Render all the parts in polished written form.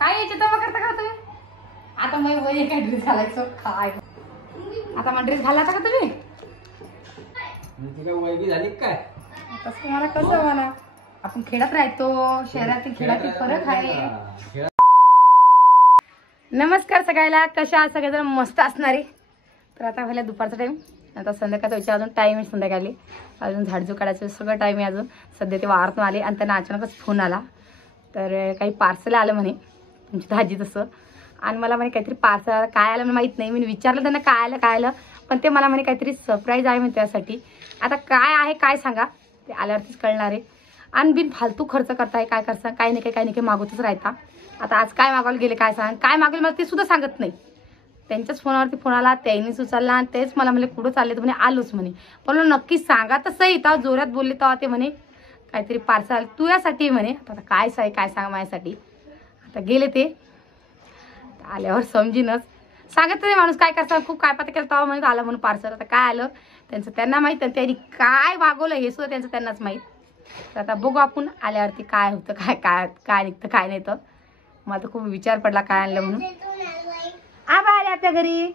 काय यायचे तेव्हा करता का तुम्ही? आता मग वय काय ड्रेस घालायचं काय? आता मग ड्रेस घालायचा का तुम्ही? तुला वय झाली काय? तसं मला कसं मला आपण खेळत राहतो, शहरातील खेळातील फरक आहे. नमस्कार सगळ्याला, कशा आहात सगळेजण? मस्त असणारे. तर आता व्हायला दुपारचा टाइम, आता संध्याकाळचा विचार अजून टाइम आहे, संध्याकाळी अजून झाडझूड काढायचं सगळं टाइम आहे अजून. सध्या ते वावरातून आले आणि त्यांना अचानकच फोन आला. तर काही पार्सल आलं म्हणे तुमची दाजी तसं, आणि मला म्हणे काहीतरी पार्सल काय आलं मला माहीत नाही. मी विचारलं त्यांना काय आलं, पण ते मला म्हणे काहीतरी सरप्राईज आहे म्हणे त्यासाठी. आता काय आहे काय सांगा, ते आल्यावरतीच कळणार आहे. आणि बिन फालतू खर्च करताय, काय करता काही नाही काही मागवतच राहता. आता आज काय मागवायला गेले काय सांग, काय मागवलं मला ते सुद्धा सांगत नाही. त्यांच्याच फोनावरती फोन आला, त्यांनीच उचलला आणि तेच मला म्हणले कुठं चालले तर म्हणे आलोच म्हणे. पण नक्की सांगा तसं तेव्हा जोरात बोलले तेव्हा ते म्हणे काहीतरी पार्सल तुझ्यासाठी म्हणे. आता काय सांगा माझ्यासाठी. आता गेले ते आल्यावर समजीनच सांगत नाही माणूस काय करता, खूप काय पाता केलं तेव्हा म्हणे आलं म्हणून पार्सल. आता काय आलं त्यांचं त्यांना माहीत, त्यांनी काय मागवलं हे सुद्धा त्यांचं त्यांनाच माहीत. तर आता बघू आपण आल्यावरती काय होतं, काय काय काय निघतं काय नाही. तर मला तर खूप विचार पडला काय आणलं म्हणून. आबा आले आपल्या घरी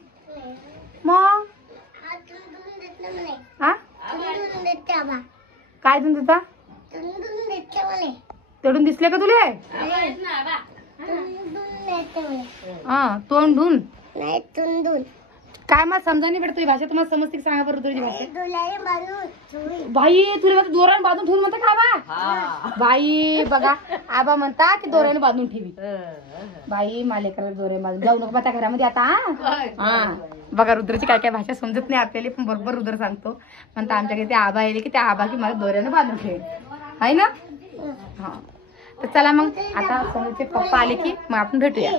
मग हा काय तुम्ही देता तोडून दिसले का तुले? हा तोंड धुवून काय मला समजा नाही पडत तुझी भाषा. तुम्हाला समजते सांगा बरं तुझी भाषा. बाई तुला म्हणता दोऱ्याने बांधून ठेवून म्हणता का आबा? बाई बघा आबा म्हणता की दोऱ्याने बांधून ठेवी. बाई मालेकर दोऱ्याने बांधून जाऊ नको त्या घरामध्ये आता. हा बघा रुद्रची काय काय भाषा समजत नाही आपल्याला, पण बरोबर रुद्र सांगतो. म्हणता आमच्या घरी ते आबा येईल की त्या आबा की मला दोऱ्याने बांधून ठेवेल आहे ना. हा तर चला मग आता समजते पप्पा आले की मग आपण भेटूया.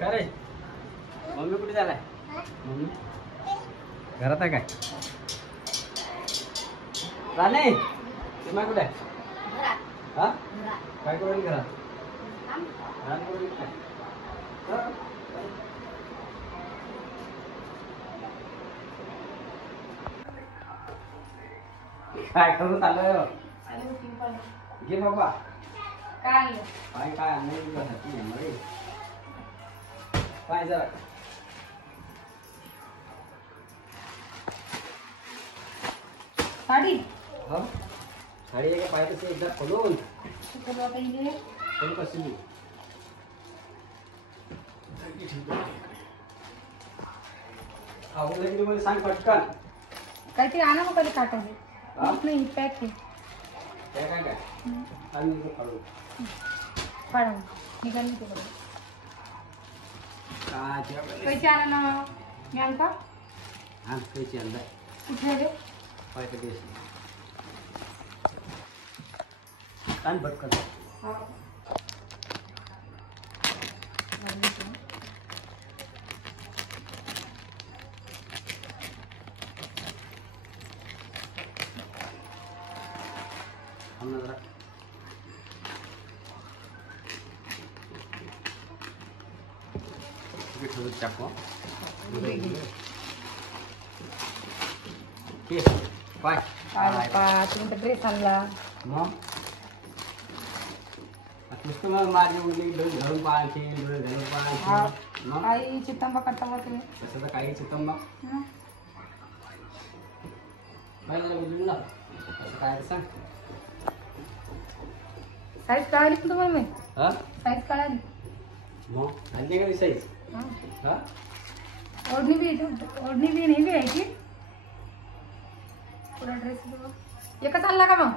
काय मम्मी कुठे झालाय? मम्मी घरात आहे काय? राणे तुम्ही कुठे आहे? हा काय करू घरात? काय करू चालू घे बाबा. काय काय आणलं काय जरा साडी हो साडी आहे का पाहिजे एकदा खोलून कशी आवडलं सांग पटकन. काहीतरी आणा मग कधी काटायचे नाही पॅक काय काय काय काढू काढून निघाल पैसे आणा ना. मी आणता हा कैची अंदा कुठे आले पाहिजे देश कान पटकन. चाकू तुम्ही तर ड्रेस आणला मग नुसतं मग माझी मुली घरून पाहायची घरून पाहायची मग काही चितंबा करता बा तुम्ही तसं तर काही चितंबा ना असं काय सांग. साईज कळाली पण तुम्हाला मी हा साईज कळाली मग आणली का साईज? हा ओढणी बी नाही बी आहे की पुरा ड्रेस एकच आणला का मग?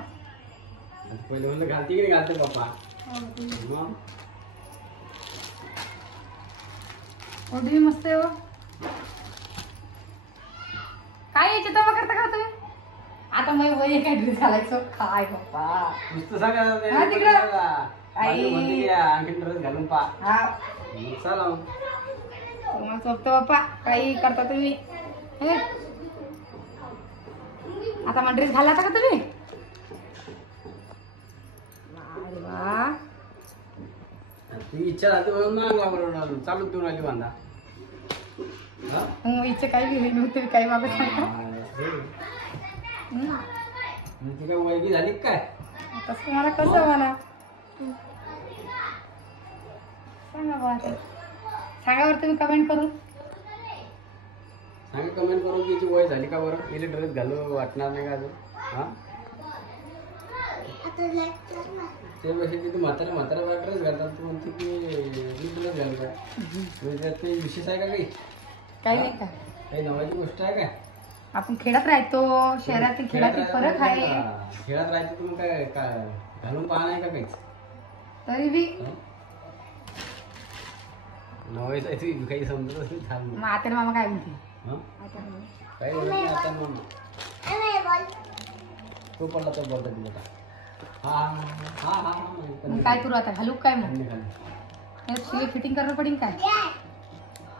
पहिले म्हणलं घालते की नाही घालते पप्पा. मग ओढणी मस्त आहे. काय यायचे तेव्हा करता का तुम्ही? आता मग वय काय ड्रेस घालायचं काय पप्पा नुसतं सांगा आणखी ड्रेस घालून पा. हा चला तुम्हाला सोपतं बाप्पा काही करता तुम्ही. आता मग ड्रेस घालायचा का तुम्ही? अरे वा इच्छा राहते म्हणून चालू देऊन आली बांधा. इच्छा काही काही मागत तुझी काय वैगी झाली काय? तसं मला कसं म्हणा सांगा बा आता. सांगा बरं तुम्ही कमेंट करून. सांगा कमेंट करून की तिची वय झाली का बरं? गेली ड्रेस घालू वाटणार नाही का अजून? हा त्यापेक्षा किती म्हातारा ड्रेस घालतात तू म्हणते की मी ड्रेस घालू काय? म्हणजे त्यात काही विशेष आहे का काही? काही नाही का काही नवाची गोष्ट आहे काय? आपण खेळत राहतो शहरातील खेळातील फरक आहे. खेळात राहायचं तुम्ही काय काय घालून पाहा नाही का काहीच? तरी बी नवायचं आहे ती काही समजत असेल थांब. मग आता मामा काय म्हणते काही नाही आता मग तो पडला तो बोलता तिला. हा हा हा हा मग काय करू आता घालू काय मग खाली फिटिंग करणं पडेल काय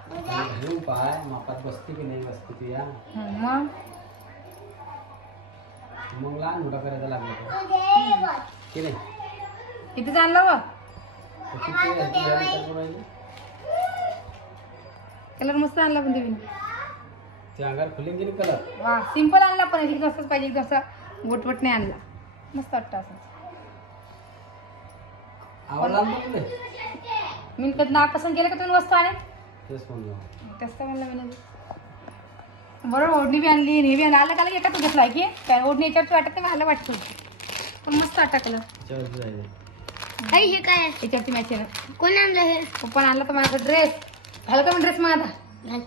घालून पाय मापात बसते की नाही बसते ती या मग लहान मोठा करायचा लागला की नाही किती जाणलं व कलर मस्त आणला पण देवी ते अंगार खुले गेली कलर वा सिंपल आणला पण एकदम असंच पाहिजे एकदम असा गोटवट नाही आणला मस्त वाटतं असं आवडला तुला मी कधी नापसंत केलं का तुम्ही वस्तू आणे तेच म्हणलं कसं म्हणलं मी बरोबर ओढणी बी आणली हे बी आणलं आलं का एका तू घेतला की काय ओढणी याच्यावरती वाटत नाही मला वाटतं पण मस्त वाटतं कलर हे काय याच्यावरती मॅच आहे कोण आणलं हे पप्पा आणला तर माझा ड्रेस घाल का मग ड्रेस मग आता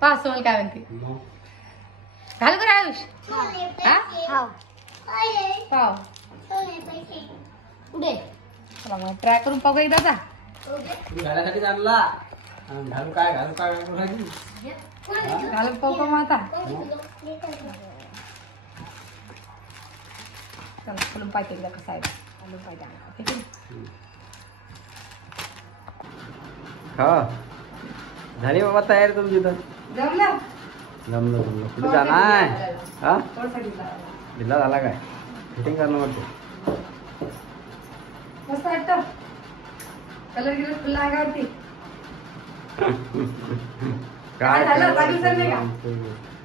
पास मला काय म्हणते घाल कर आयुष हा पाव पुढे चला मग ट्राय करून पाहू का एकदा घालासाठी आणला घालू काय घालून पाहू का मग आता चला खोलून पाहिजे एकदा कसं आहे घालून पाहिजे ठीक आहे हा झाली बाबा तयारी तुमची तर जमलं जमलं कुठे जाणार हा थोडंसं घेतला ढिल्ला झाला काय फिटिंग करणं वाटतं मस्त वाटतं कलर गिलर फुल अंगावरती काय झालं? जागी चालले का?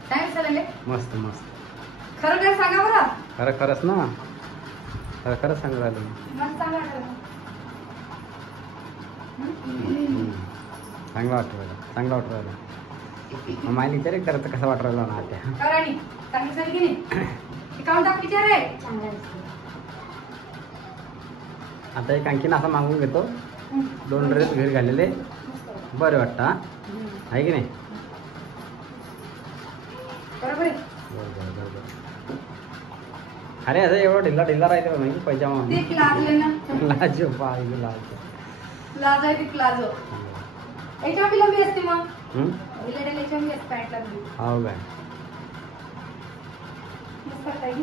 काय चालले मस्त मस्त खरं काय सांगा बरं खरंच ना खरंच सांगू राहिलो मस्त चांगलं वाटलं चांगला वाटू राहिला मायला विचार एक तर कसं वाटू राहिला ना त्या कराणी चांगली झाली की नाही काउंट टाक विचार आहे आता एक आणखीन असा मागून घेतो 2 ड्रेस घरी घालेले बरे वाटतं हा आहे की नाही बरोबर आहे अरे असं एवढं ढिल्ला राहते माहिती पैजामा ते प्लाझो ना लाजो पाहिजे प्लाझो आहे ते प्लाझो याच्यावर बी लंबी असते मग विलेडे याच्यावर बी असते पॅन्ट लंबी हो काय मस्त वाटतं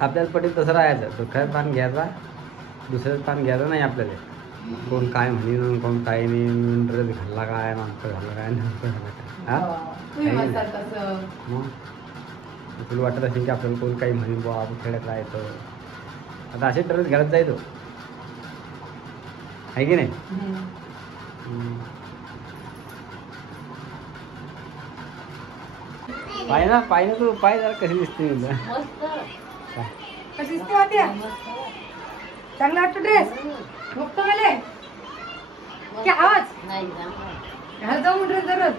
आपल्याला पटेल तसं राहायचं दुसऱ्यात पान घ्यायचा दुसऱ्यात पान घ्यायचं नाही आपल्याला कोण काय म्हणेन कोण काय नाही ड्रेस घालला काय मागचं घालला काय नंतर घालला काय हा तुम्ही म्हणतात तसं मग तुला वाटत असेल की आपल्याला कोण काही म्हणेन बुवा आपण खेळत राहायचं आता असे ड्रेस घालत जायचो आहे की नाही पाय ना तू पाय जरा कशी दिसते कशी दिसते होत्या चांगला वाटतो ड्रेस बघतो मला क्या आवाज घाल जाऊ ड्रेस दररोज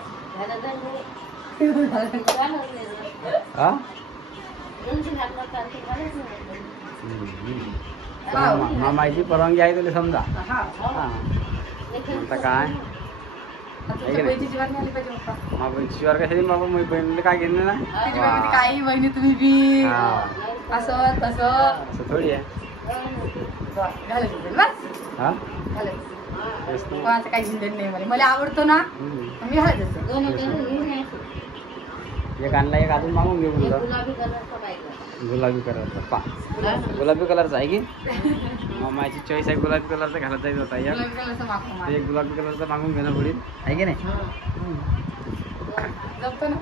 मामाची परवानगी आहे तुला समजा आता काय शिवार कशाने बाबा मी बहिणीला काय घेणं ना काही बहिणी तुम्ही बी असं तसं असं थोडी आहे हा कोणाचं काही झिंदन नाही मला आवडतो ना मी घालत एक आणला एक अजून मागून घेऊ गुलाबी कलरचा पा गुलाबी कलरचा आहे की माझी चॉईस आहे गुलाबी कलरचा घालत जायचं होता एक गुलाबी कलरचा मागून घेणं पुढील आहे की नाही जमतो ना